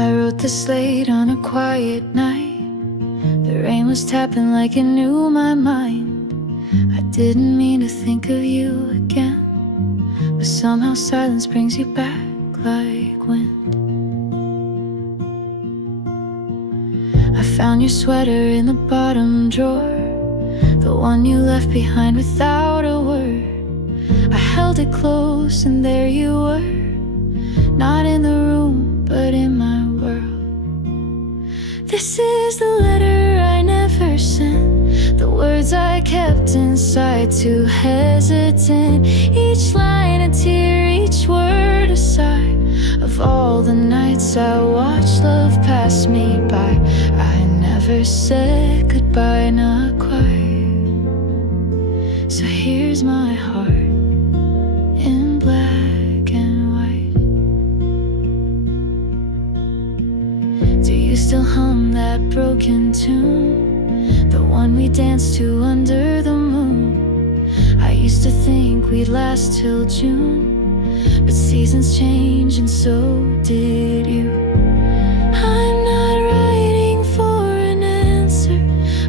I wrote this late on a quiet night. The rain was tapping like it knew my mind. I didn't mean to think of you again, but somehow silence brings you back like wind. I found your sweater in the bottom drawer, the one you left behind without a word. I held it close and there you were, not in the room but in my world. This is the letter I never sent, the words I kept inside too hesitant. Each line a tear, each word a sigh. Of all the nights I watched love pass me by, I never said goodbye, not quite. So here's my heart in black and white. Do you still hum that broken tune, the one we danced to under the moon? I used to think we'd last till June, but seasons change and so did you. I'm not writing for an answer,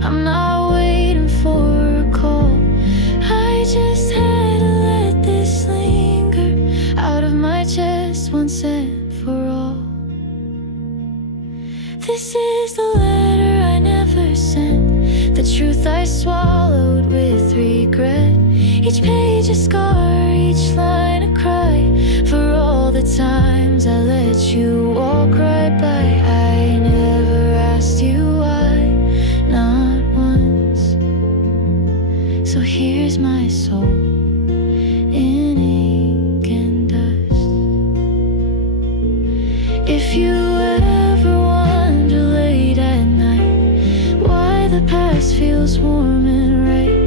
I'm not waiting for a call. I just had to let this linger out of my chest once and for all. This is the letter I never sent, the truth I swallowed with regret. Each page a scar, each line a cry, for all the times I let you walk right by. I never asked you why, not once. So here's my soul in ink and dust. If you ever wonder late at night why the past feels warm and right,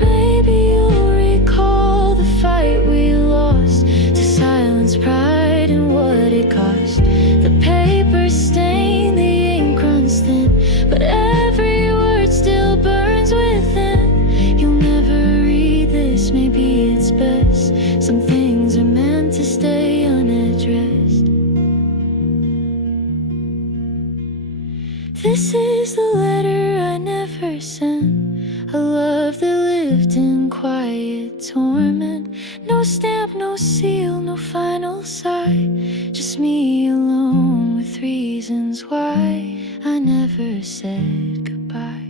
maybe you'll recall the fight we lost to silence pride and what it cost. The paper stained, the ink runs thin, but every word still burns within. You'll never read this, maybe it's best. Some things are meant to stay unaddressed. This is the letter I never sent, a love that lived in quiet torment. No stamp, no seal, no final sigh, just me alone with reasons why I never said goodbye,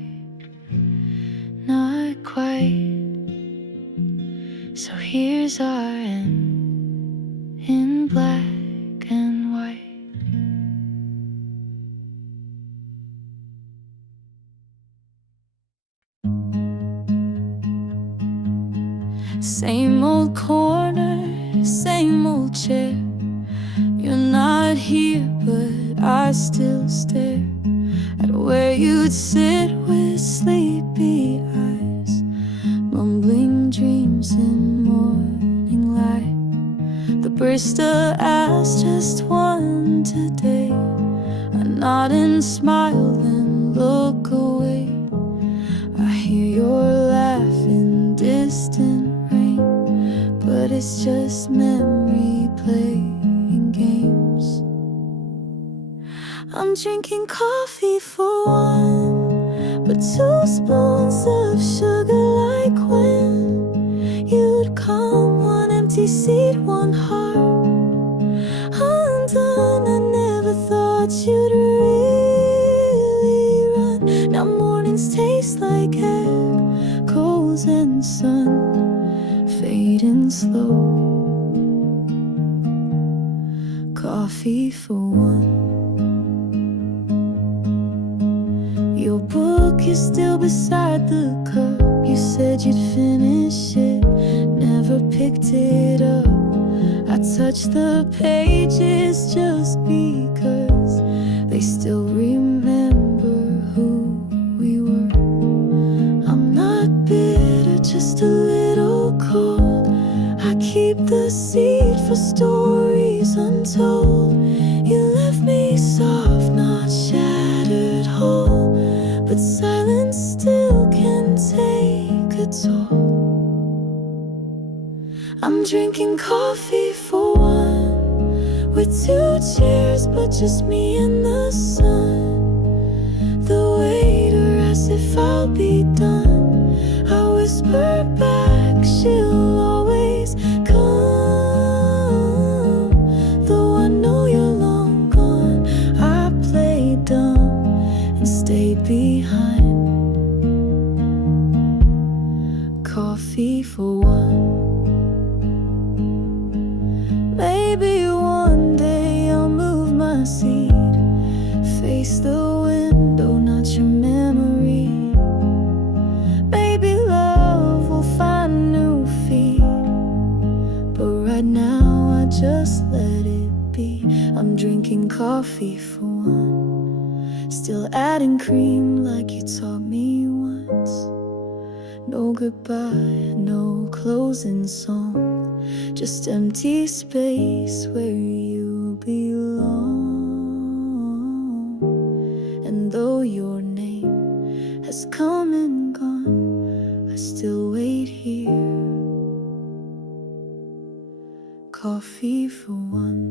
not quite. So here's our end in black and white. Same old corner, same old chair. You're not here, but I still stare at where you'd sit with sleepy eyes, mumbling dreams in morning light. The barista asked just one today, I nod and smile and look away. I hear your laugh in distant, but it's just memory playing games. I'm drinking coffee for one, but 2 spoons of sugar like when you'd come. One empty seat, one heart undone. I never thought you'd really run. Now mornings taste like echoes and sun fading slow. Coffee for one. Your book is still beside the cup. You said you'd finish it, never picked it up. I touch the pages just because they still remember who we were. I'm not bitter, just a little cold. I keep the seed for stories untold. You left me soft, not shattered whole, but silence still can take a toll. I'm drinking coffee for one, with 2 chairs, but just me and the sun. The waiter asks if I'll be done. I whisper back, she'll always come. Though I know you're long gone, I played dumb and stayed behind. Coffee for one. Maybe one day I'll move my seat, face the window, not your memory. Maybe love will find new feet, but right now I just let it be. I'm drinking coffee for one, still adding cream like you taught me once. No goodbye, no closing song, just empty space where you belong. And though your name has come and gone, I still wait here. Coffee for one.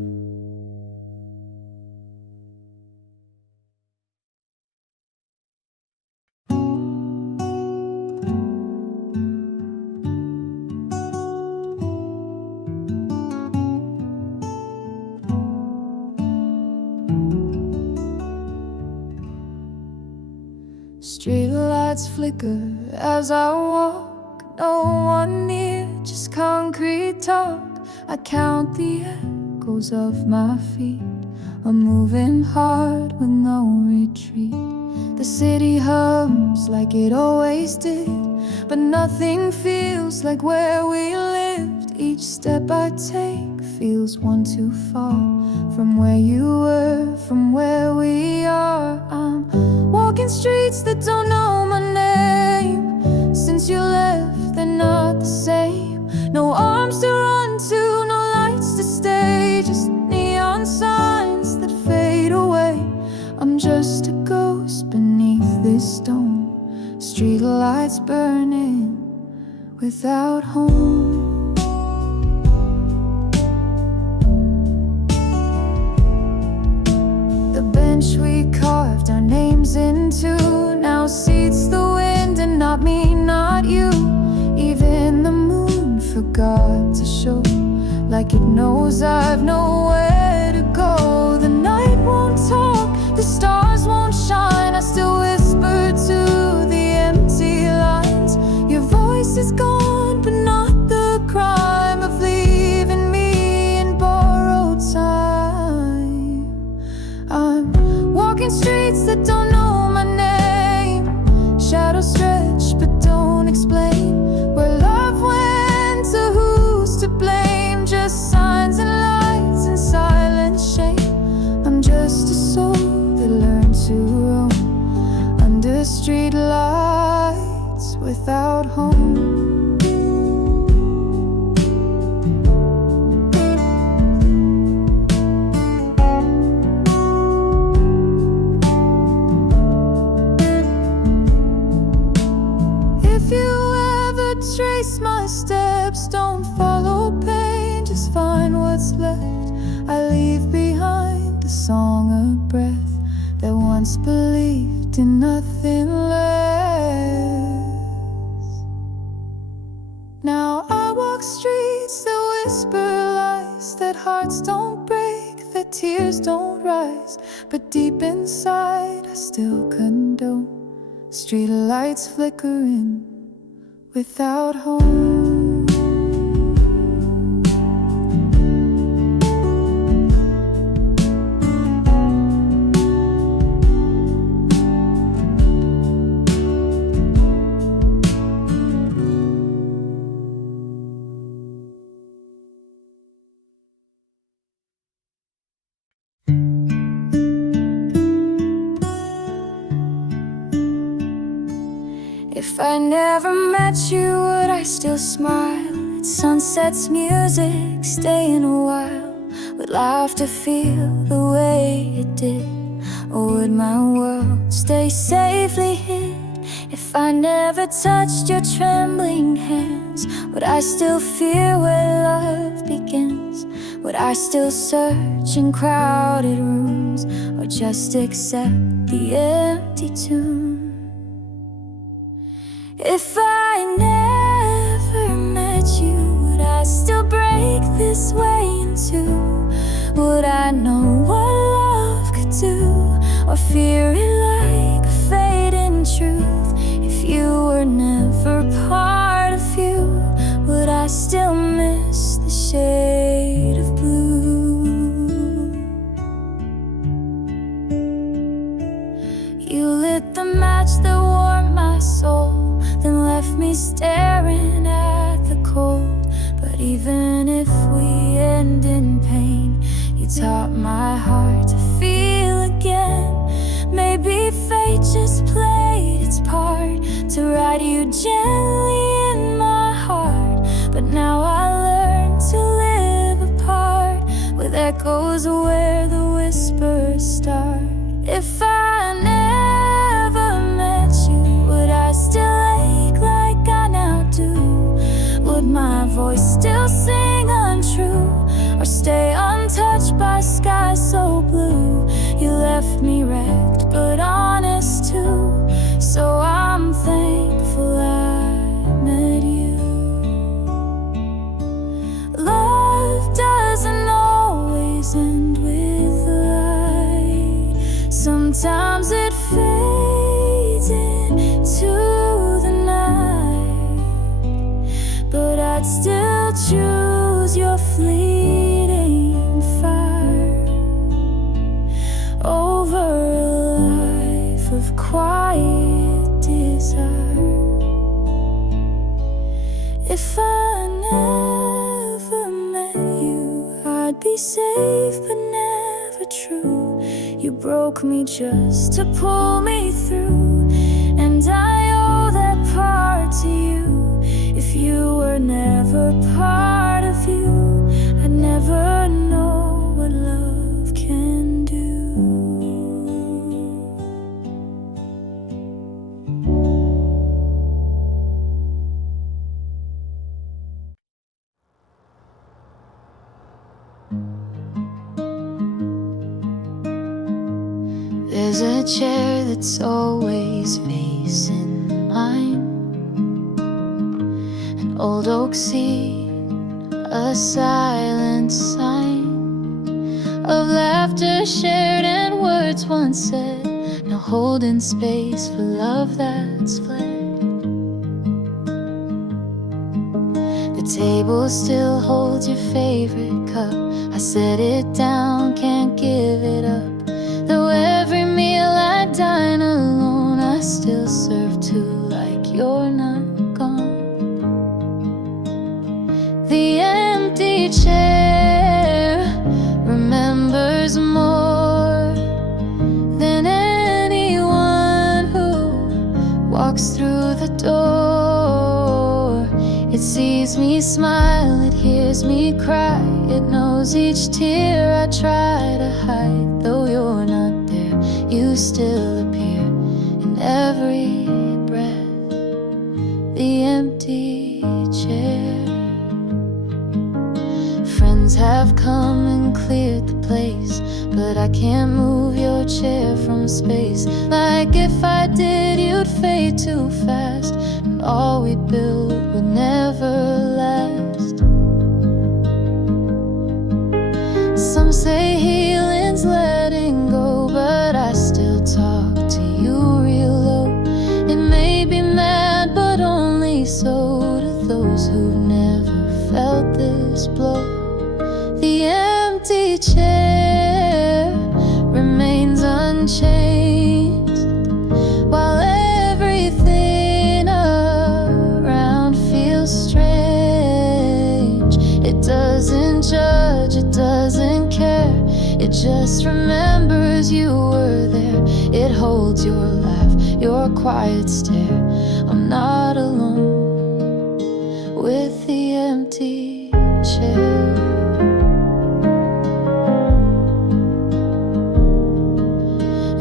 Street lights flicker as I walk, no one near, just concrete talk. I count the echoes of my feet, a moving heart with no retreat. The city hums like it always did, but nothing feels like where we lived. Each step I take feels one too far from where you were, from where we are. I'm walking streets that don't know my name. Since you left, they're not the same. No arms to run to, no lights to stay, just neon signs that fade away. I'm just a ghost beneath this stone, street lights burning without home. The bench we carved our names into now seats the wind, and not me, not you. Even the moon forgot to show, like it knows I've nowhere to go. The night won't talk, the stars won't shine. I still whisper to the empty lines. Your voice is gone, but not the crime of leaving me in borrowed time. I'm walking streets that don't know my name. Shadows stretch but don't explain where love went, to who's to blame. Just signs and lights and silent shame. I'm just a soul that learned to roam under street lights without home. Trace my steps, don't follow pain, just find what's left. I leave behind a song of breath that once believed in nothing less. Now I walk streets that whisper lies, that hearts don't break, that tears don't rise, but deep inside I still condone street lights flickering without home. If I never met you, would I still smile at sunset's music, staying a while? Would laughter feel the way it did? Or would my world stay safely hid? If I never touched your trembling hands, would I still fear where love begins? Would I still search in crowded rooms, or just accept the empty tune? If I never met you, would I still break this way in two? Would I know what love could do, or fear it like a fading truth? If you were never part of you, would I still miss the shade of blue? You lit the match that warmed my soul, then left me staring at the cold. But even if we end in pain, you taught my heart to feel again. Maybe fate just played its part to write you gently in my heart. But now I learn to live apart, with echoes where the whispers start. If I never met you, would I still ache like I now do? Would my voice still sing untrue, or stay untouched by skies so blue? You left me wrecked but honest too, so I'm thankful I met you. Love doesn't always end with light. Sometimes it fades into the night, but I'd still choose your fleeting fire over a life of quiet desire. If I never met you, I'd be safe but never true. You broke me just to pull me through, and I owe that part to you. If you were never part of you, I'd never know what love can do. There's a chair that's always facing mine, an old oak seat, a silent sign of laughter shared and words once said, now holding space for love that's fled. The table still holds your favorite cup. I set it down, can't give it up. Though every meal I dine alone, I still serve two like you're not gone. The empty chair remembers more than anyone who walks through the door. It sees me smile, it hears me cry, it knows each tear I try to hide. Though you're not there, you still appear in every breath. The empty chair. Friends have come and cleared the place, but I can't move your chair from space. Like if I did, you'd fade too fast, and all we built would never last. Some say healing's letting go, but I still talk to you real low. It may be mad, but only so to those who've never felt this blow. The empty chair remains unchanged, while everything around feels strange. It doesn't judge, it doesn't care, it just remembers you were there. It holds your laugh, your quiet stare. I'm not alone with the empty chair.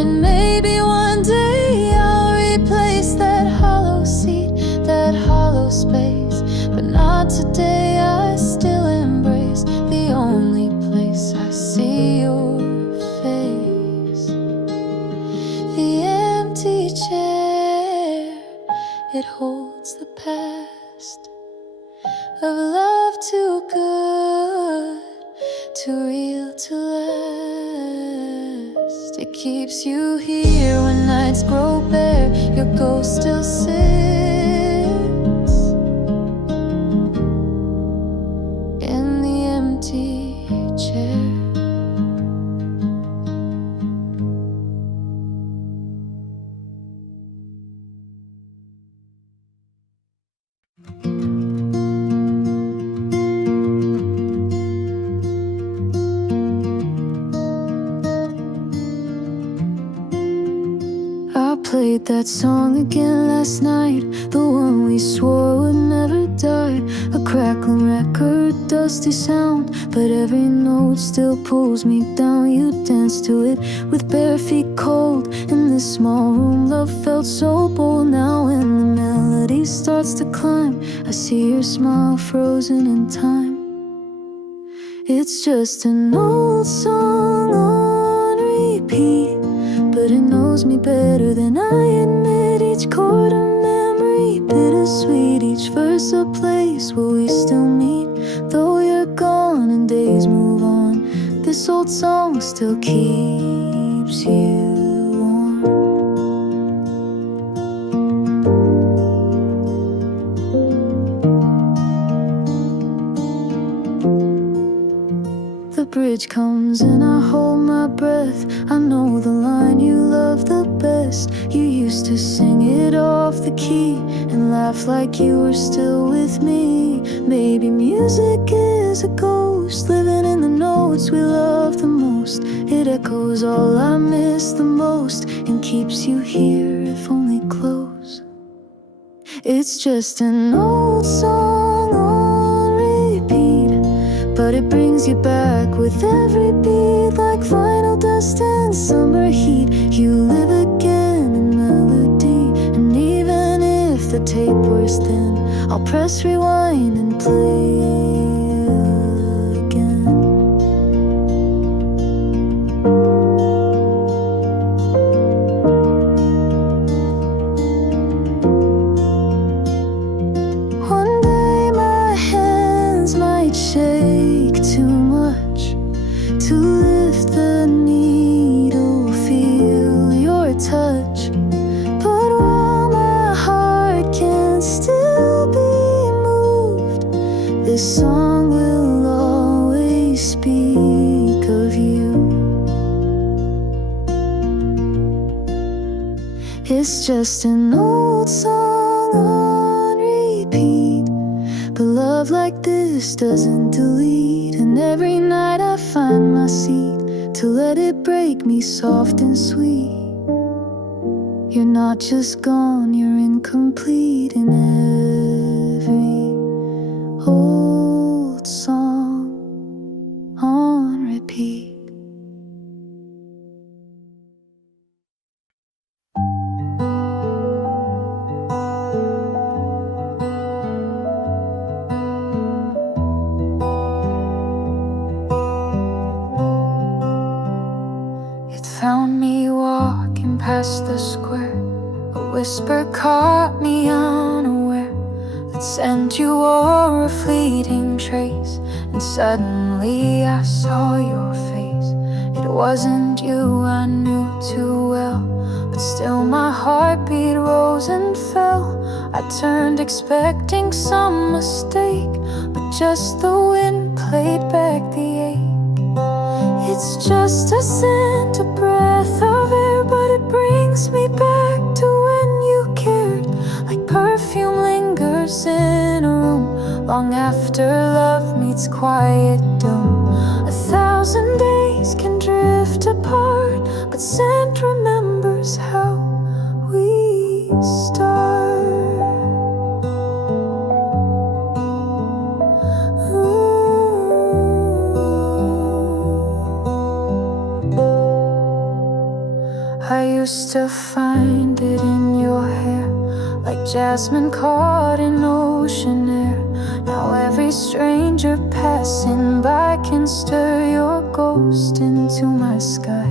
And maybe one day I'll replace that hollow seat, that hollow space, but not today. I still embrace the only of love too good, too real to last. It keeps you here when nights grow bare, your ghost still sits in the empty chair. I played that song again last night, the one we swore would never die. A crackling record, dusty sound, but every note still pulls me down. You danced to it with bare feet cold in this small room. Love felt so bold. Now when the melody starts to climb, I see your smile frozen in time. It's just an old song on repeat, but it knows me better than I admit. Each chord a memory, bittersweet. Each verse a place where we still meet. Though you're gone and days move on, this old song still keeps you warm. The bridge comes and I hold my breath. I know the line you love the best. You used to sing it off the key and laugh like you were still with me. Maybe music is a ghost living in the notes we love the most. It echoes all I miss the most and keeps you here if only close. It's just an old song on repeat, but it brings you back with every beat, like vinyl dust and summer heat. You live again in melody, and even if the tape wears thin, I'll press rewind and play again. One day my hands might shake too much to lift the needle, feel your touch. But while my heart can still be moved, this song will always speak of you. It's just an old song on repeat, but love like this doesn't delete. And every night I find my seat to let it break me soft and sweet. You're not just gone, you're incomplete in every old song on repeat. Found me walking past the square. A whisper caught me unaware that scent you wore a fleeting trace. And suddenly I saw your face. It wasn't you I knew too well, but still my heartbeat rose and fell. I turned expecting some mistake, but just the wind played back the ache. It's just a scent, a breath of air, but it brings me back to when you cared. Like perfume lingers in a room long after love meets quiet doom. 1,000 days can drift apart, but scent remembers how we start. I used to find it in your hair, like jasmine caught in ocean air. Now every stranger passing by can stir your ghost into my sky.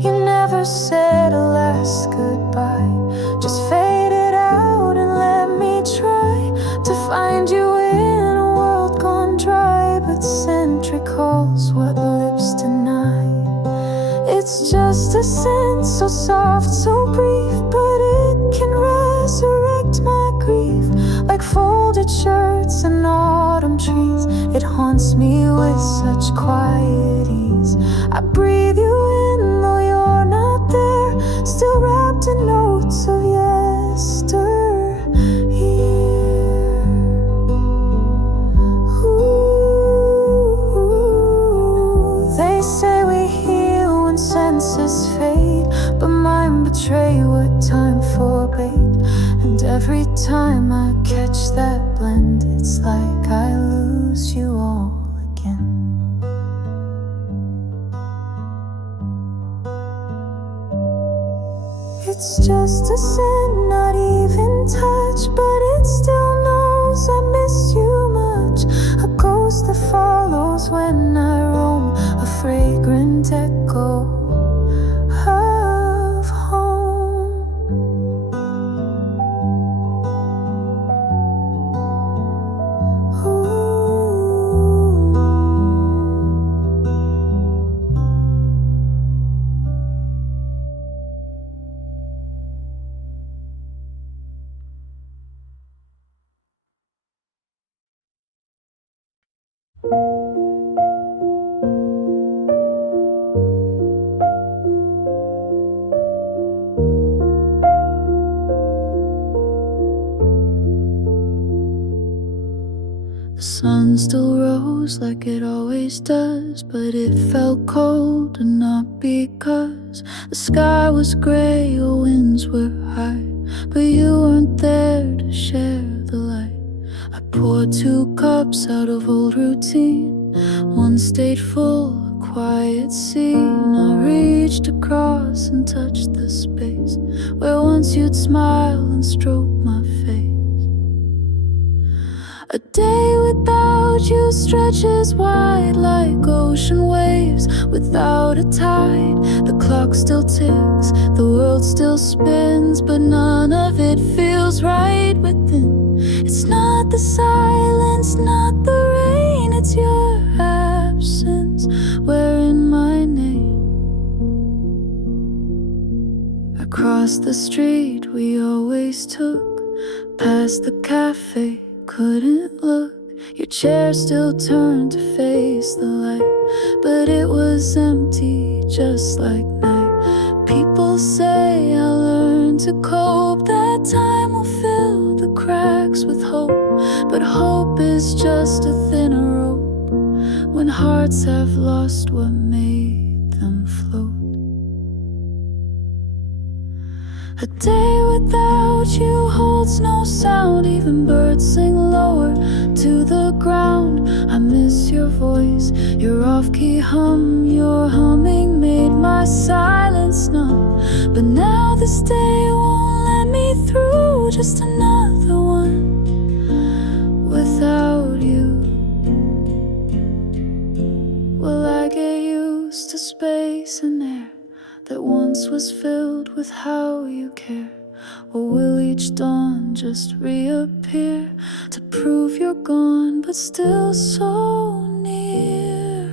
You never said a last goodbye, just faded out and let me try to find you in a world scent recalls what lips deny. It's just a scent so soft, so brief, but it can resurrect my grief. Like folded shirts and autumn trees, it haunts me with such quiet ease. I breathe you in though you're not there, still wrapped in notes of yesteryear. Ooh, they say we heal when senses fade, but mine betray what time forbade. And every time I catch that blend, it's like I lose you all again. It's just a scent, not even touch, but it still knows I miss you much. A ghost that follows when I roam, a fragrant echo of home. The sun still rose like it always does, but it felt cold, and not because the sky was gray or winds were high, but you weren't there to share the light. I poured 2 cups out of old routine, one stayed full, a quiet scene. I reached across and touched the space where once you'd smile and stroke my face. A day without you stretches wide like ocean waves without a tide. The clock still ticks, the world still spins, but none of it feels right within. It's not the silence, not the rain, it's your absence wearing my name. Across the street we always took, past the cafe, couldn't look. Your chair still turned to face the light, but it was empty just like night. People say I'll learn to cope, that time will fill the cracks with hope, but hope is just a thinner rope when hearts have lost what made them float. A day without you holds no sound, even birds sing lower to the ground. I miss your voice, your off-key hum, your humming made my silence numb. But now this day won't let me through, just another one without you. Will I get used to space and air that once was filled with how you care? Or will each dawn just reappear to prove you're gone but still so near?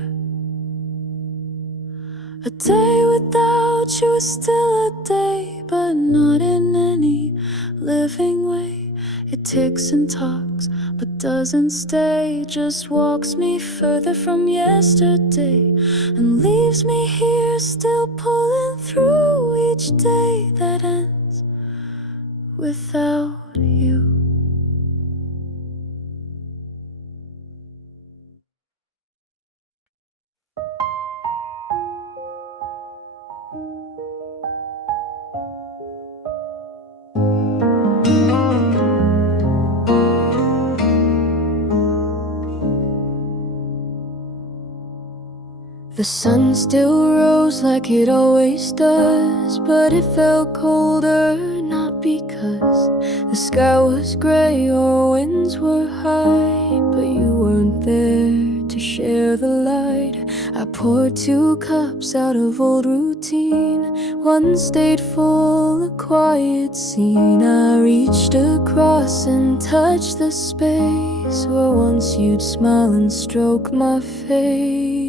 A day without you is still a day, but not in any living way. It ticks and talks, but doesn't stay, just walks me further from yesterday and leaves me here still pulling through each day that ends without you. The sun still rose like it always does, but it felt colder, not because the sky was gray or winds were high, but you weren't there to share the light. I poured 2 cups out of old routine, one stayed full, a quiet scene. I reached across and touched the space days where once you'd smile and stroke my face.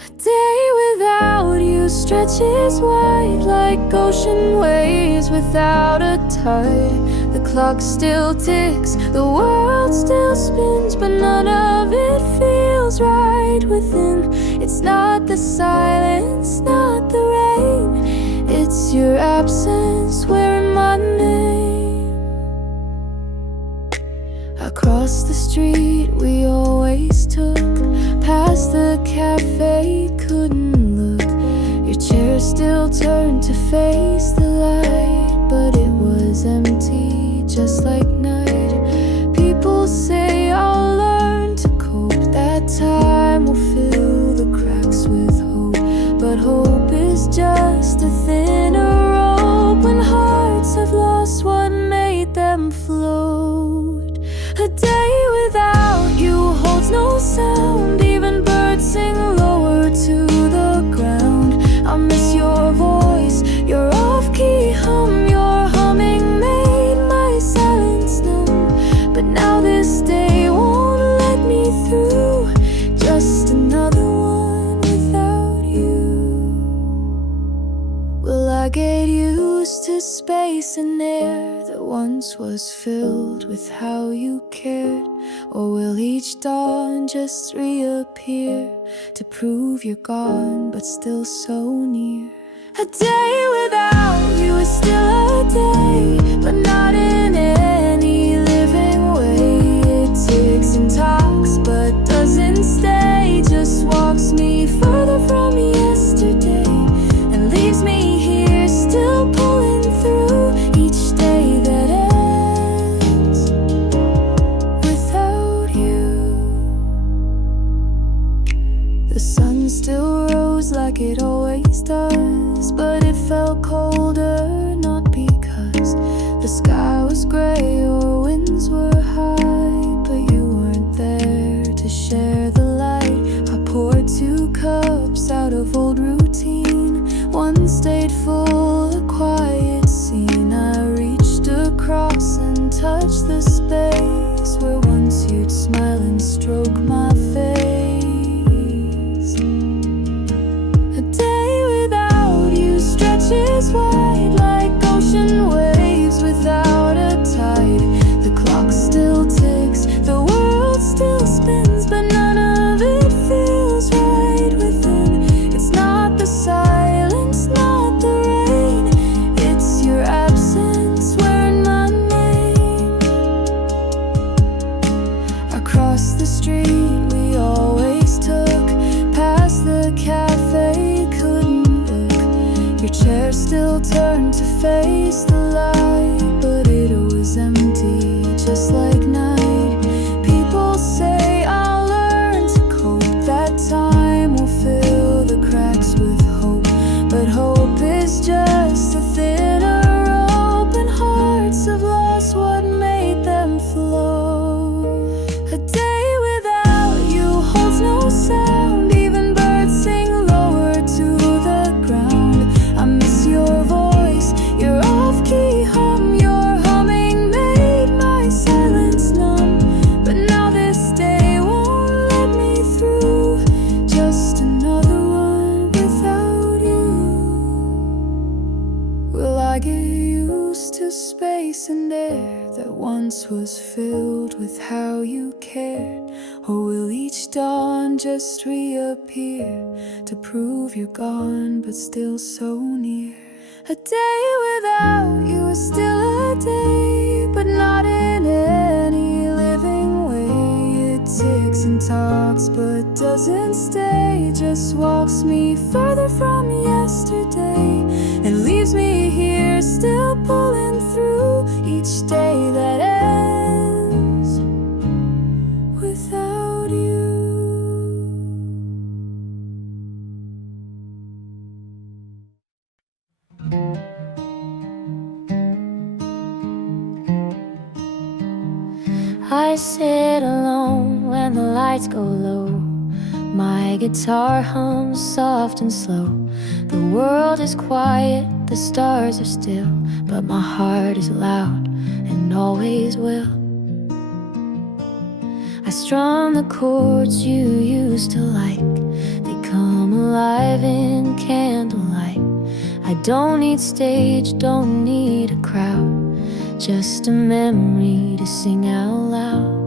A day without you stretches wide like ocean waves without a tide. The clock still ticks, the world still spins, but none of it feels right within. It's not the silence, not the rain, it's your absence wearing my name. Across the street we always took, past the cafe, couldn't look. Your chair still turned to face the light, but it was empty, just like night. People say I'll learn to cope, that time will fill the cracks with hope, but hope is just a thinner rope when hearts have lost what made them float. A day without you holds no sound, even birds sing lower to the ground. I miss your voice, your off-key hum, your humming made my silence numb. But now this day won't let me through, just another one without you. Will I get used to space and air that once was filled with how you cared? Or will each dawn just reappear to prove you're gone but still so near? A day without you is still a day, but not in any living way. It ticks and talks but doesn't stay, just walks me further from yesterday and leaves me here still pulling through each day that ends without you. The sun still rose like it always does, but it felt colder, not because the sky was gray or winds were high, but you weren't there to share the light. I poured 2 cups out of old routine, one stayed full, a quiet scene. I reached across and touched the space where once you'd smile and stroke my face. A day without you stretches wide like ocean waves without a tide. The clock still ticks, the world still spins, but none of it feels right within. It's not the silence, not the rain, it's your absence wearing my name. Across the street we always took, past the cafe, couldn't look. Your chair still turned to face the light, but it was empty, just like night. People say I'll learn to cope, that time will fill the cracks with hope, but hope is just a thinner rope and hearts have lost what made them flow. A day without you holds no sound, even birds sing lower to the ground. I miss your voice, your off-key hum, your humming made my silence numb. But now this day won't let me through, just another one without you. Will I get used to space and air that once was filled with how you cared? Or will each dawn just reappear to prove you're gone but still so near? A day without you is still a day, but not in any living way. It ticks and talks but doesn't stay, just walks me further from yesterday and leaves me here still pulling through each day that ends without you. I sit alone when the lights go low. My guitar hums soft and slow. The world is quiet, the stars are still, but my heart is loud and always will. strum the chords you used to like. They come alive in candlelight. I don't need stage, don't need a crowd, just a memory to sing out loud.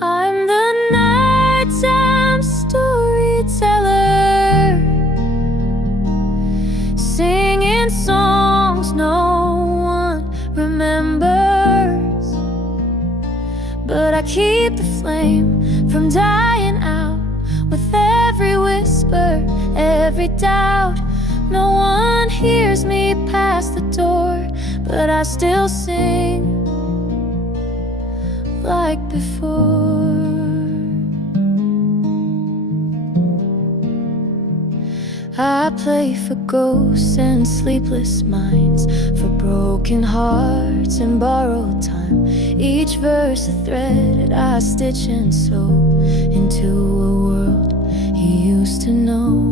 I'm the nighttime storyteller, singing songs no one remembers, but I keep the flame from dying out with every whisper, every doubt. No one hears me past the door, but I still sing like before. I play for ghosts and sleepless minds, for broken hearts and borrowed time. Each verse a thread I stitch and sew into a world you used to know.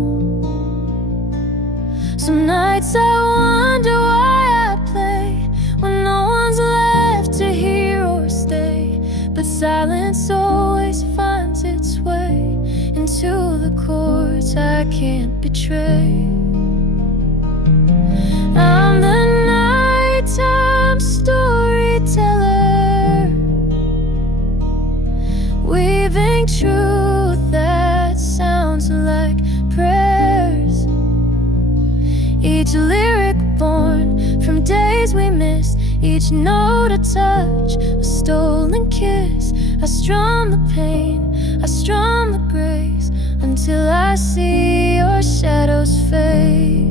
Some nights I wonder why I play when no one's left to hear or stay, but silence always finds its way into the chords I can't betray. I'm the nighttime storyteller, weaving truth that sounds like prayers. Each lyric born from days we missed, each note a touch, a stolen kiss. I strum the pain, I strum the grace, until I see your shadows fade.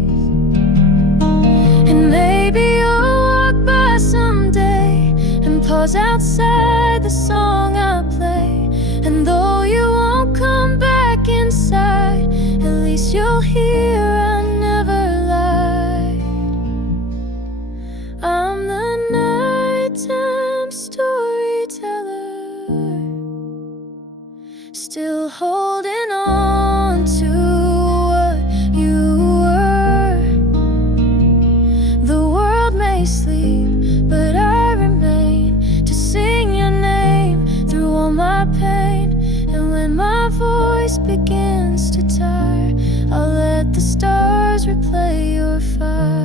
And maybe you'll walk by someday and pause outside the song I play. And though you won't come back inside, at least you'll hear I never lied. I'm the nighttime storyteller, still holding on to what you were. The world may sleep, but I remain to sing your name through all my pain. And when my voice begins to tire, I'll let the stars replay your fire.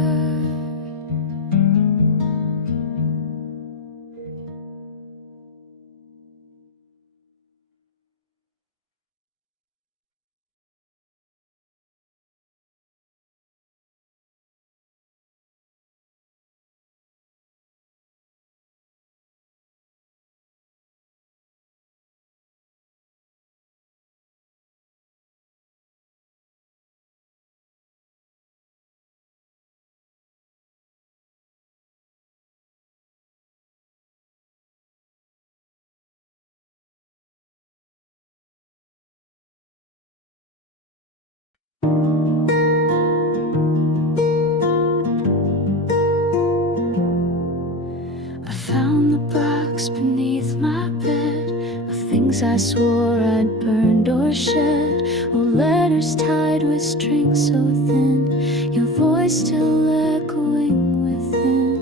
I found the box beneath my bed of things I swore I'd burned or shed, old letters tied with strings so thin, your voice still echoing within.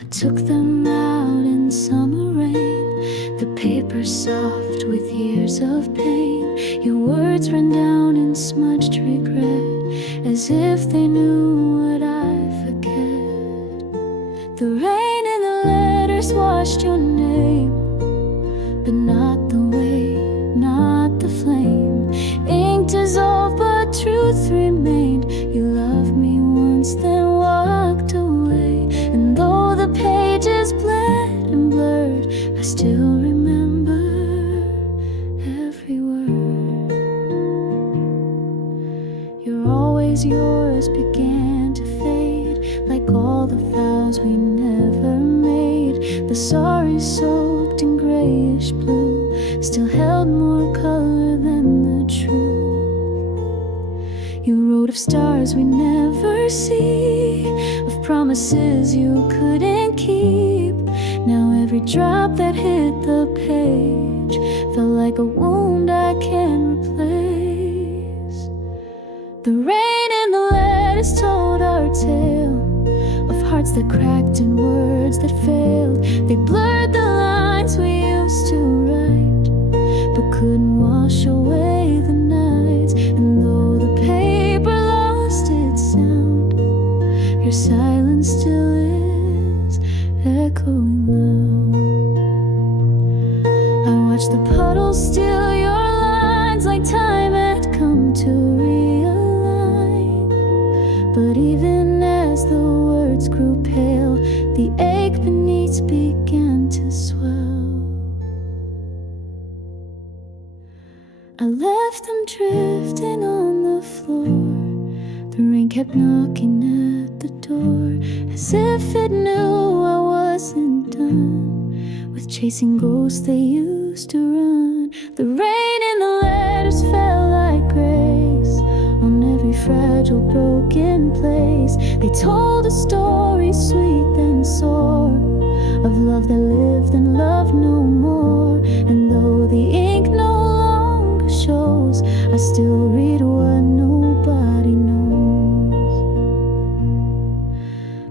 I took them out in summer rain, the paper soft with years of pain. Your words ran down in smudged regret, as if they knew what I forget. The rain in the letters washed your name, but not the way, not the flame. Ink dissolved, but truth remained. You loved me once, then walked away. And though the pages bled and blurred, I still remember every word. You're always yours began to fade, like all the vows we never made. The sorry soaked in grayish blue still held more color than the truth. You wrote of stars we never see, of promises you couldn't keep. Now every drop that hit the page felt like a wound I can't replace. The rain and the letters told our tale of hearts that cracked and words that failed. They blurred the echoing loud. I watched the puddles steal your lines like time had come to realign. But even as the words grew pale, the ache beneath began to swell. I left them drifting on the floor. The rain kept knocking at the door, as if it knew I wasn't done with chasing ghosts they used to run. The rain and the letters fell like grace on every fragile, broken place. They told a story sweet and sore of love that lived and loved no more. And though the ink no longer shows, I still read what nobody knows.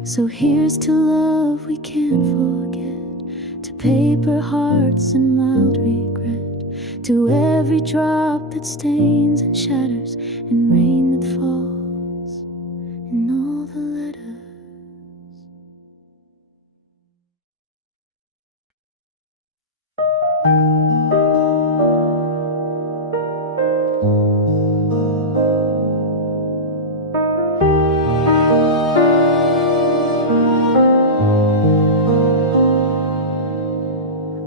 So here's to love we can't forget, to paper hearts and mild regret, to every drop that stains and shatters, and rain that falls in all the letters.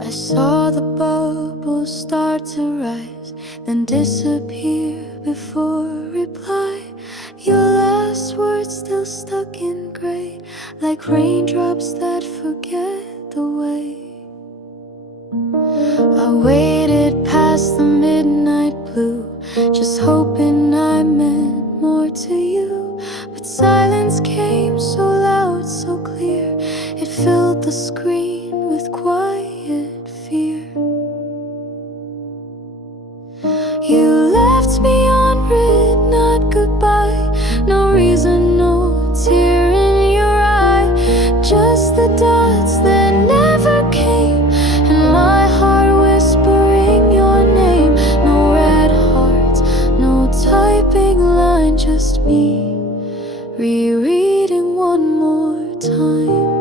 I saw the bubbles start to rise, then disappear before reply. Your last words still stuck in gray, like raindrops that forget the way. I waited past the midnight blue, just hoping I meant more to you. But silence came so loud, so clear, it filled the screen with quiet fear. You left me unread, not goodbye. No reason, no tear in your eye, just the dots that never came, and my heart whispering your name. No red hearts, no typing line, just me rereading one more time.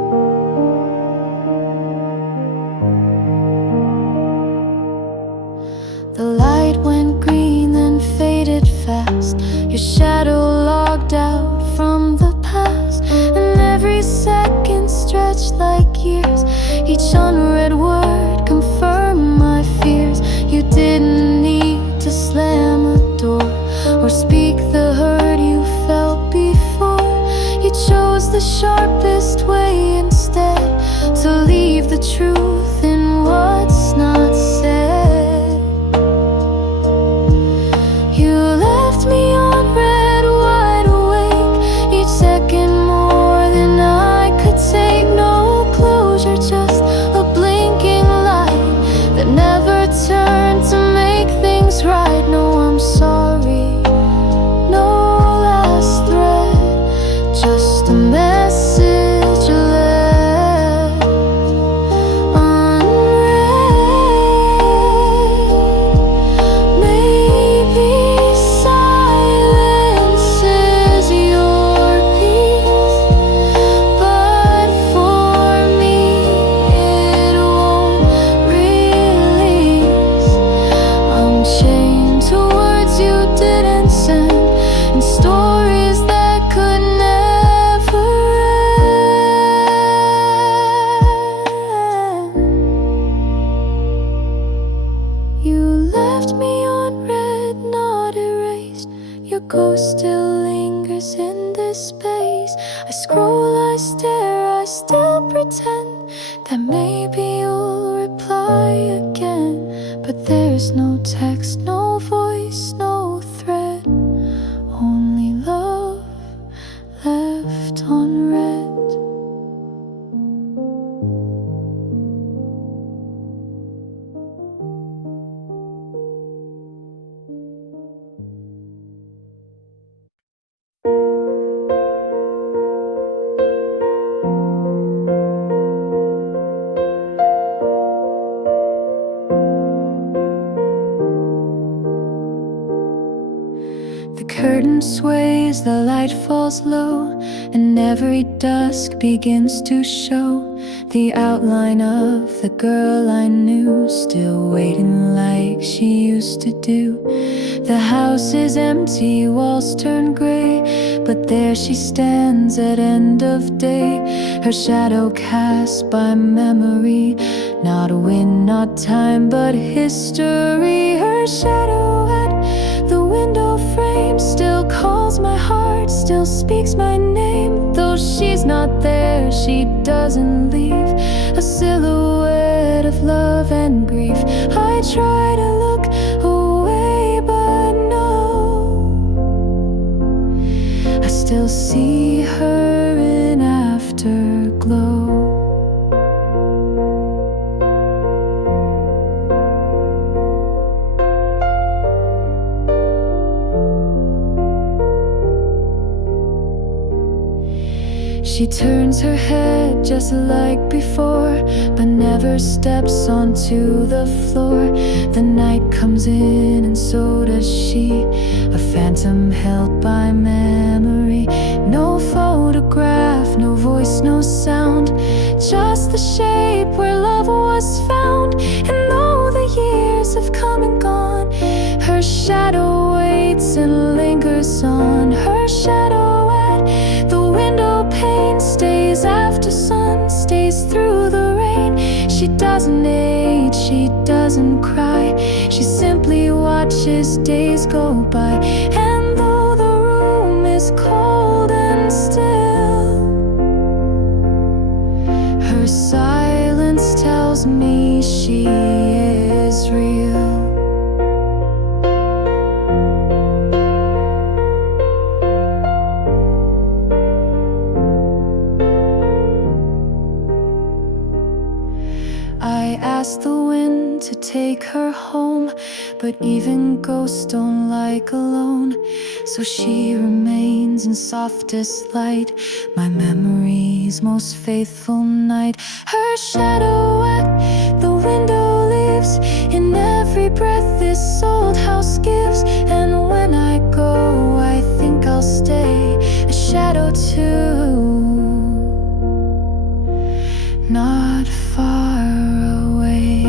The light went green, then faded fast. Your shadow logged out from the past, and every second stretched like years. Each unread word confirmed my fears. You didn't need to slam a door or speak the hurt you felt before. You chose the sharpest way instead, to leave the truth in what's not said. You left me unread, wide awake, each second more than I could take. No closure, just a blinking light that never turned to make things right. No, I'm sorry, no last thread, just a message left unread. Maybe silence is your peace, but for me it won't release. I'm chained to words you didn't send, and stories that could never end. You left me unread, not erased. Your ghost still lingers in this space. I scroll, I stare, I still pretend that maybe you'll reply again. But there's no text, no voice, no thread, only love left unread. The curtain sways, the light falls low, and every dusk begins to show the outline of the girl I knew, still waiting like she used to do. The house is empty, walls turn gray, but there she stands at end of day, her shadow cast by memory. Not wind, not time, but history. Her shadow at the window frame still calls my heart, still speaks my name. Though she's not there, she doesn't leave, a silhouette of love and grief. I try to look away, but no, I still see her in afterglow. She turns her head just like before, but never steps onto the floor. The night comes in and so does she, a phantom held by memory. No photograph, no voice, no sound, just the shape where love was found. And though the years have come and gone, her shadow waits and lingers on. Her shadow at the window pane stays after sun, stays through the rain. She doesn't age, she doesn't cry, she simply watches days go by. And though the room is cold and still, her silence tells me she is real. I asked the wind to take her home, but even ghosts don't like alone. So she remains in softest light, my memory's most faithful night. Her shadow at the window lives in every breath this old house gives. And when I go, I think I'll stay a shadow too, not far away.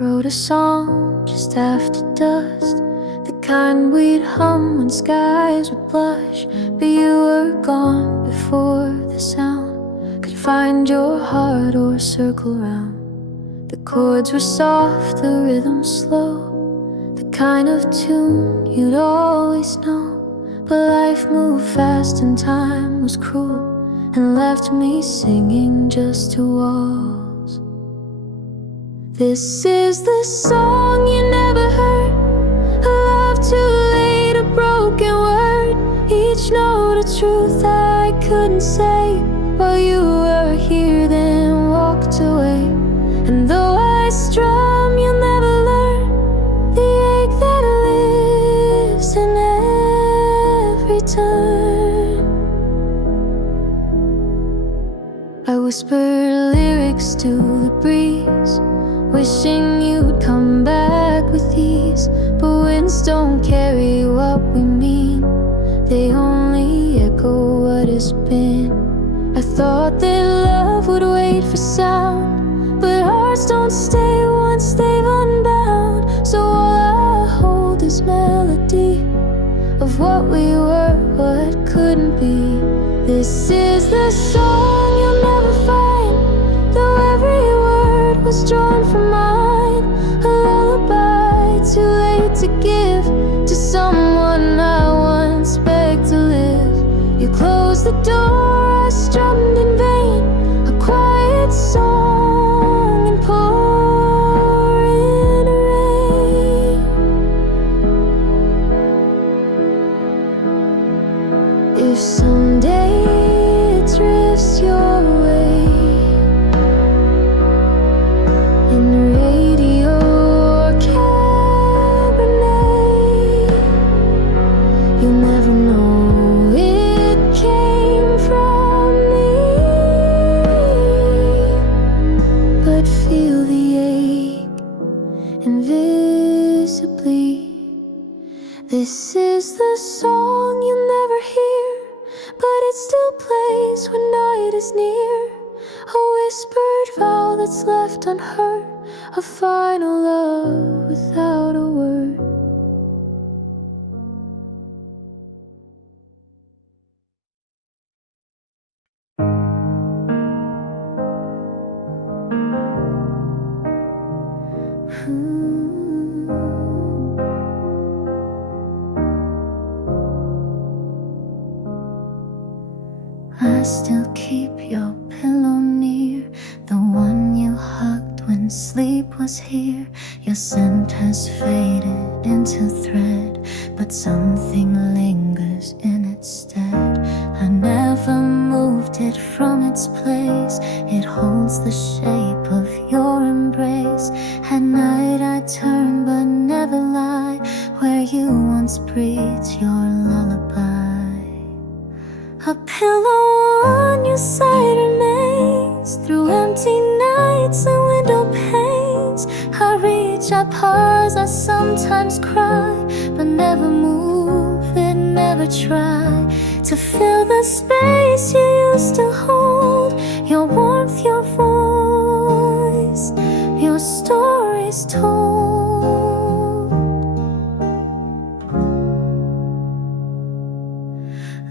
Wrote a song just after dusk, the kind we'd hum when skies would blush. But you were gone before the sound could find your heart or circle round. The chords were soft, the rhythm slow, the kind of tune you'd always know. But life moved fast and time was cruel, and left me singing just to walls. This is the song you never heard, a love too late, a broken word, each note a truth I couldn't say while you were here then walked away. And though I strum, you'll never learn the ache that lives in every turn. I whisper lyrics to the breeze, wishing you'd come back with ease. But winds don't carry what we mean, they only echo what has been. I thought that love would wait for sound, but hearts don't stay once they've unbound. So all I hold is melody of what we were, what couldn't be. This is the song you'll never find, though every word was drawn from mine. A lullaby too late to give to someone I once begged to live. You closed the door, I strummed in vain, a quiet song in pouring rain. If someday it drifts your way, but feel the ache invisibly. This is the song you'll never hear, but it still plays when night is near. A whispered vow that's left unheard, a final love without a word. I still keep your pillow near, the one you hugged when sleep was here. Your scent has faded into thread, but something lingers in its stead. I never moved it from its place, it holds the shape of your embrace. At night I turn but never lie, where you once breathed your lullaby. A pillow on your side remains through empty nights and window panes. I reach, I pause, I sometimes cry, but never move it, never try to fill the space you used to hold. Your warmth, your voice, your stories told.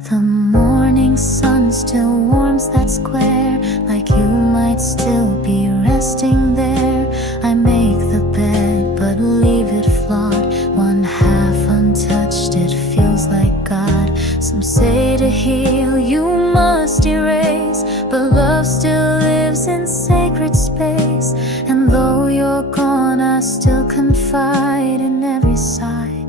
The morning sun still warms that square, like you might still be resting there. I make the bed but leave it flawed, one half untouched, it feels like God. Some say to heal you must erase, but love still lives in sacred space. And though you're gone, I still confide in every sigh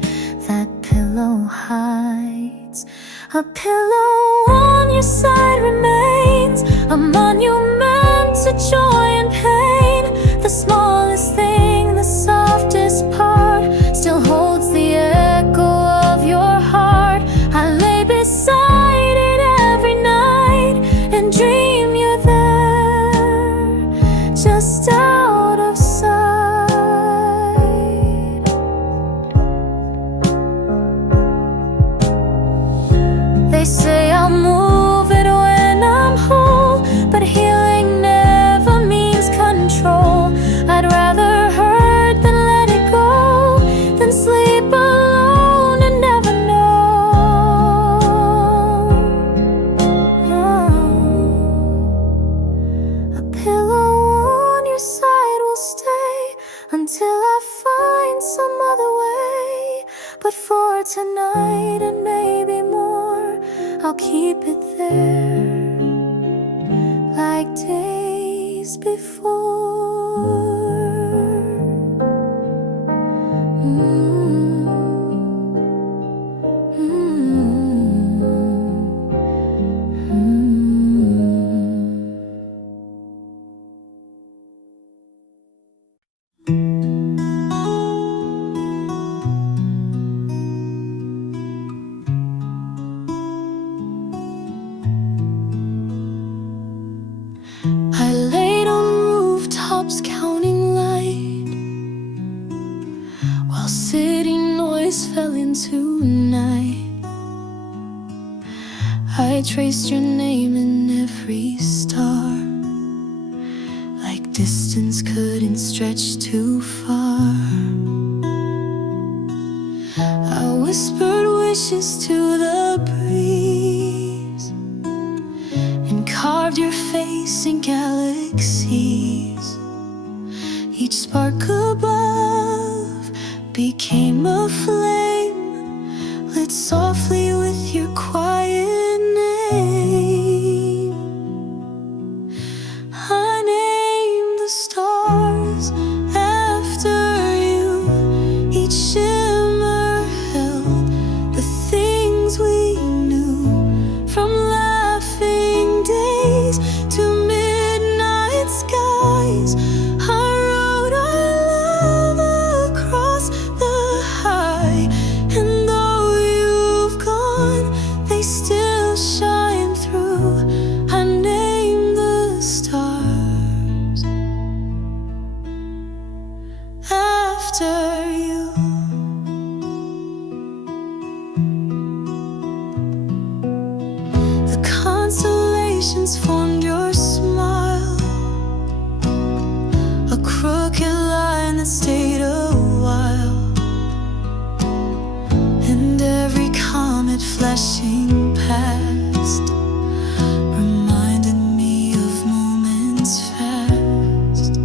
that pillow hides. A pillow on your side remains, a monument to joy and pain. The smallest thing, the softest part, still holds the echo of your heart. I lay beside it every night and dream you're there, just out of sight. They say I'll move it when I'm whole, but healing never means control. I'd rather hurt than let it go, than sleep alone and never know. A pillow on your side will stay until I find some other way. But for tonight and maybe more, I'll keep it there, like days before. I laid on rooftops counting light, while city noise fell into night. I traced your name in every star, like distance couldn't stretch too far. I whispered wishes to the breeze and carved your face in galaxies. Each spark above became a flame, lit softly with your quiet name. I named the stars after you, each shimmer held the things we knew, from laughing days to midnight skies. I wrote our love across the high, and though you've gone, they still shine through. I named the stars. that stayed a while, and every comet flashing past reminded me of moments fast.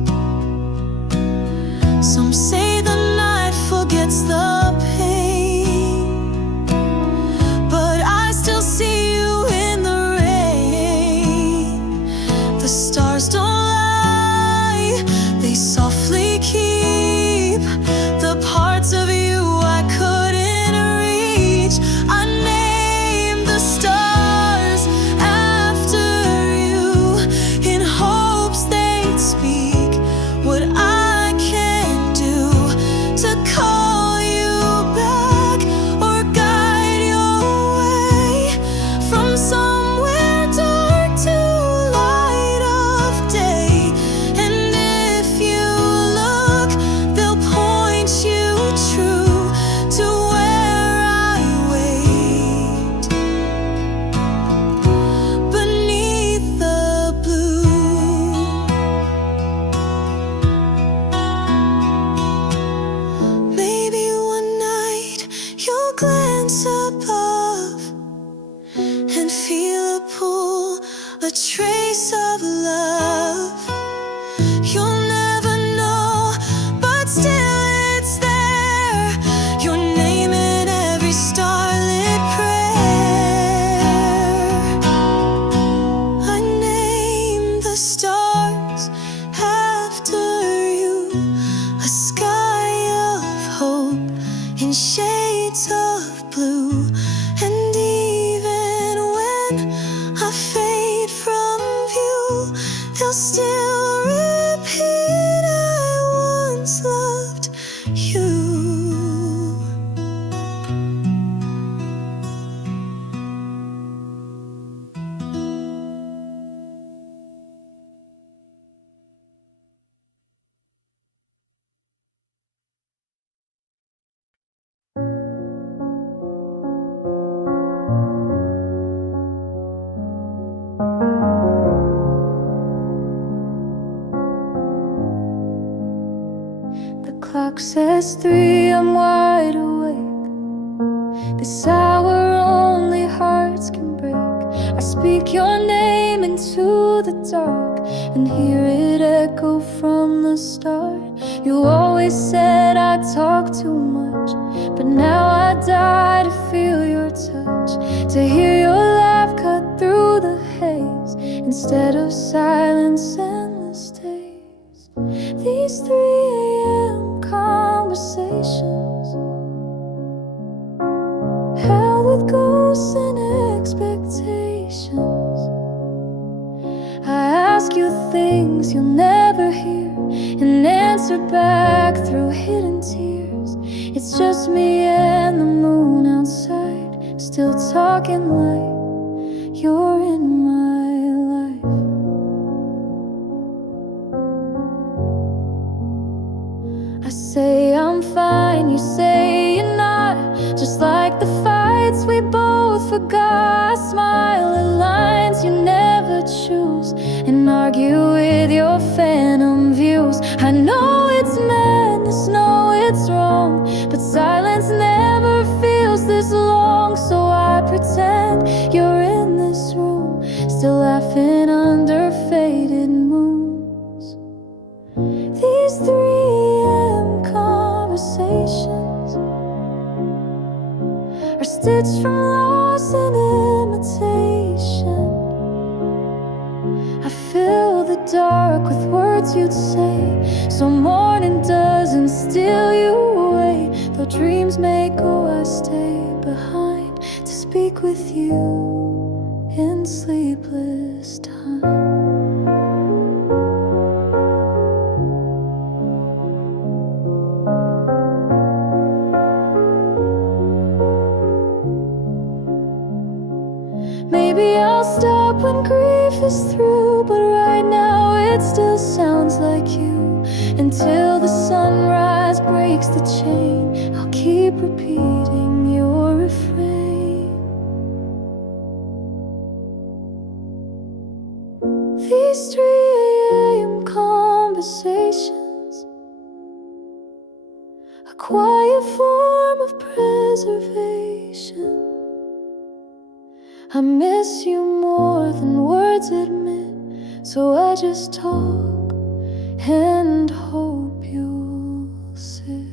Some say the night forgets the pain, but I still see you in the rain. The stars don't lie, they softly keep the parts of you I couldn't reach. I named the stars after you in hopes they'd speak what I can't do to call you back or guide your way from somewhere dark to light of day. And if you look, they'll point you true to where I wait beneath the blue. Maybe one night you'll glance above and feel a pull, a trace of love. You'll never know, but still it's there. Your name in every starlit prayer. I name the stars after you, a sky of hope in shades of blue. And even when I fade from view, they'll still repeat, I once loved you. The clock says 3, I'm wide awake. This hour only hearts can break. I speak your name into the dark and hear it echo from the start. You always said I talk too much, but now I die to feel your touch, to hear your laugh cut through the haze instead of silence, endless days. These 3 a.m. conversations held with ghosts and expectations. I ask you things you'll never hear and answer back through hidden tears. It's just me and the moon outside, still talking like you're in my life. I say I'm fine, you say you're not. Just like the fights we both forgot. Smile at lines you never choose and argue with your phantom views. I know it's madness, know it's wrong, but silence never feels this long. So I pretend you're in this room, still laughing under faded moons. These 3 a.m. conversations are stitched from loss and imitation. I fill the dark with words you'd say, so morning doesn't steal you away. Though dreams may go, I stay behind to speak with you in sleepless time. Maybe I'll stop when grief is through, but right now it still sounds like you. Until the sunrise breaks the chain, I'll keep repeating your refrain. These 3 a.m. conversations quiet form of preservation. I miss you more than words admit, so I just talk and hope you'll sit.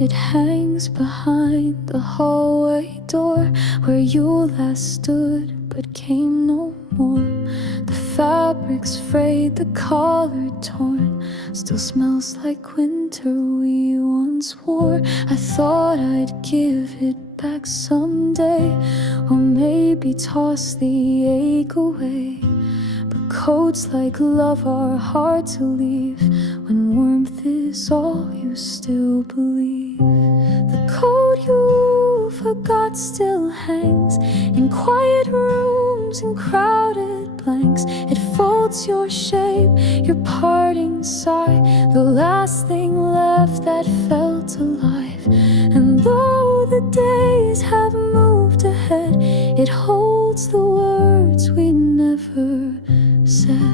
It hangs behind the hallway door where you last stood but came no more. The fabric's frayed, the collar torn, still smells like winter we once wore. I thought I'd give it back someday, or maybe toss the ache away. But codes like love are hard to leave when warmth is all you still believe. The code you forgot still hangs in quiet rooms and crowded blanks. It folds your shape, your parting sigh, the last thing left that felt alive. And though the days have moved ahead, it holds the words we never said.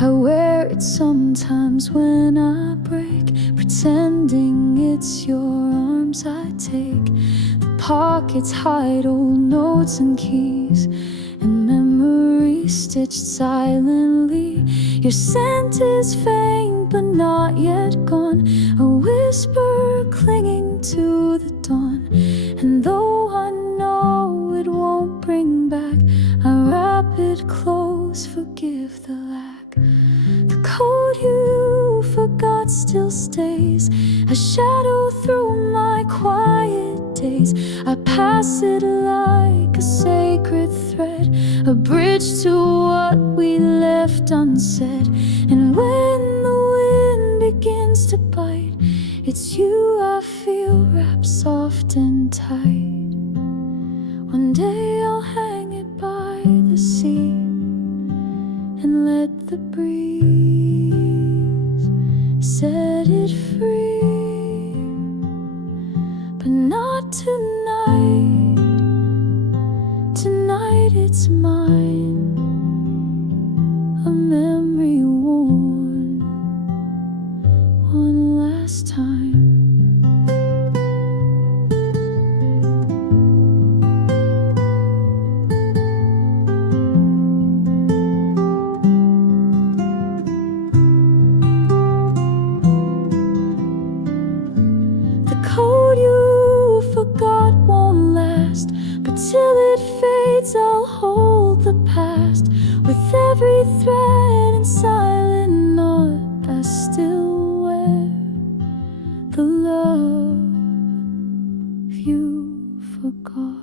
I wear it sometimes when I break, pretending it's your arms I take. The pockets hide old notes and keys, and memories stitched silently. Your scent is faint but not yet gone, a whisper clinging to the dawn. And though I know it won't bring back, I wrap it close, forgive the lack. The code you forgot still stays, a shadow through my quiet days. I pass it like a sacred thread, a bridge to what we left unsaid. And when the wind begins to bite, it's you I feel wrapped soft and tight. One day I'll hang it by the sea and let the breeze set it free. But not tonight, tonight it's mine, a memory worn one last time. Till it fades, I'll hold the past. With every thread and silent knot, I still wear the love you forgot.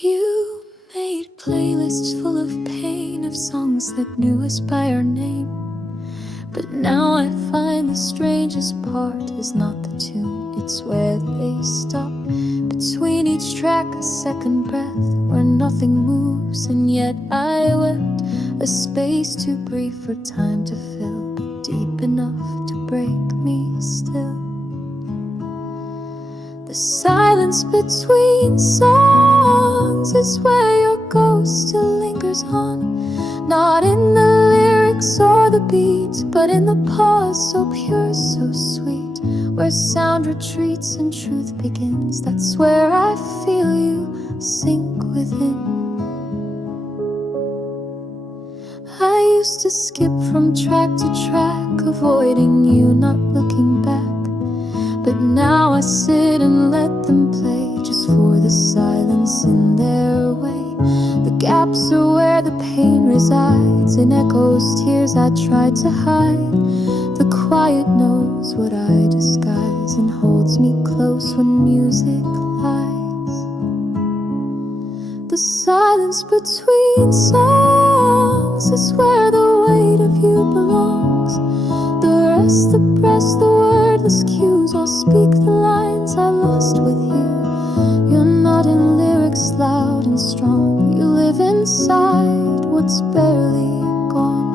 You made playlists full of pain, of songs that knew us by our name. But now I find the strangest part is not the tune, it's where they stop. Between each track a second breath, where nothing moves, and yet I wept. A space too brief for time to fill, but deep enough to break me still. The silence between songs is where your ghost still lingers on. Not in the lyrics or the beats, but in the pause so pure, so sweet. Where sound retreats and truth begins, that's where I feel you sink within. I used to skip from track to track, avoiding you, not looking back. But now I sit and let them play, just for the silence in their way. The gaps are where the pain resides, in echoes, tears I tried to hide. The quiet knows what I disguise, and holds me close when music lies. silence between songs is where the weight of you belongs. The rest, the press, the wordless cues, I'll speak the lines I lost with you. You're not in lyrics loud and strong. You live inside what's barely gone.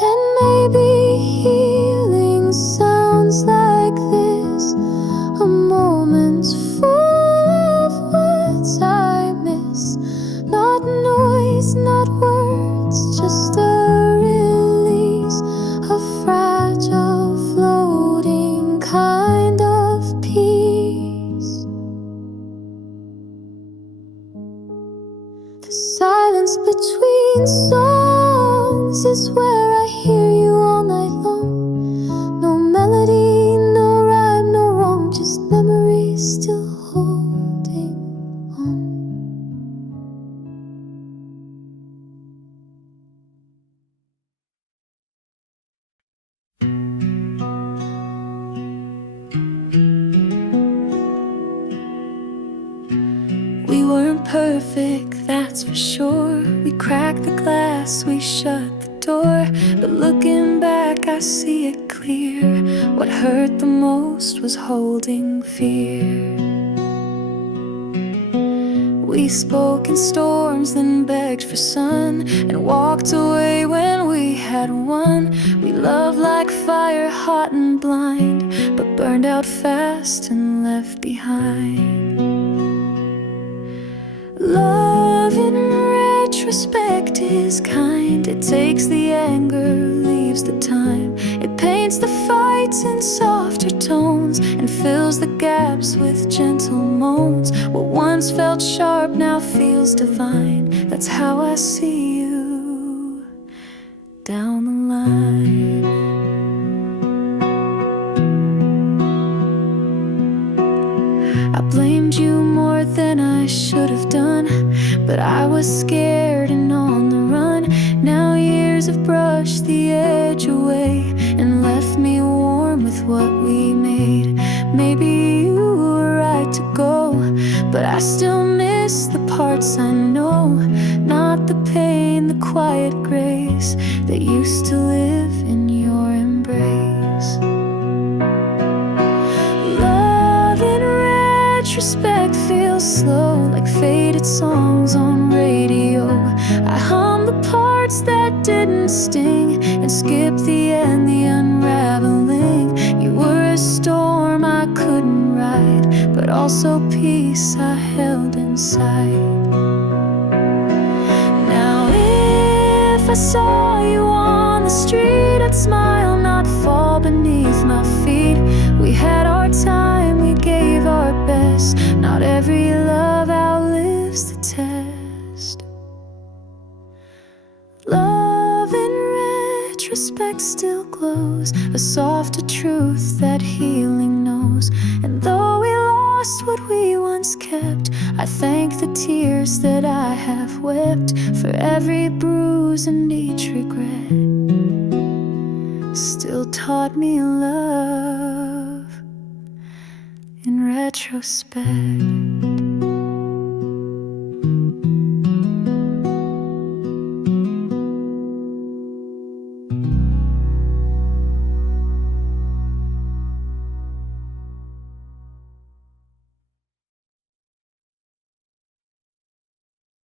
And maybe healing sounds like this, a moment full of words I miss. Not noise, not words, just a release, a fragile, floating kind of peace. The silence between songs is where I hear you all night long. No melody, no rhyme, no wrong, just memories still holding on. We weren't perfect, that's for sure. We cracked the glass, we shut the door. But looking back, I see it clear. What hurt the most was holding fear. We spoke in storms, then begged for sun, and walked away when we had won. We loved like fire, hot and blind, but burned out fast and left behind. Love in retrospect is kind. It takes the anger, leaves the time. It paints the fights in softer tones and fills the gaps with gentle moans. What once felt sharp now feels divine. That's how I see you down the line. I blamed you more than I should have done, but I was scared and on the run. Now years have brushed the edge away and left me warm with what we made. Maybe you were right to go, but I still miss the parts I know. Not the pain, the quiet grace that used to live in your embrace. Love in retrospect feels slow, like faded songs on radio. I hum the parts that didn't sting and skip the end, the unraveling. You were a storm I couldn't ride, but also peace I held inside. Now if I saw you on the street, I'd smile, not fall beneath my feet. We had our time, we gave our best. Not every love outlives the test. Love in retrospect still glows, a softer truth that healing knows. And though we lost what we once kept, I thank the tears that I have wept for every bruise and each regret. Still taught me love in retrospect.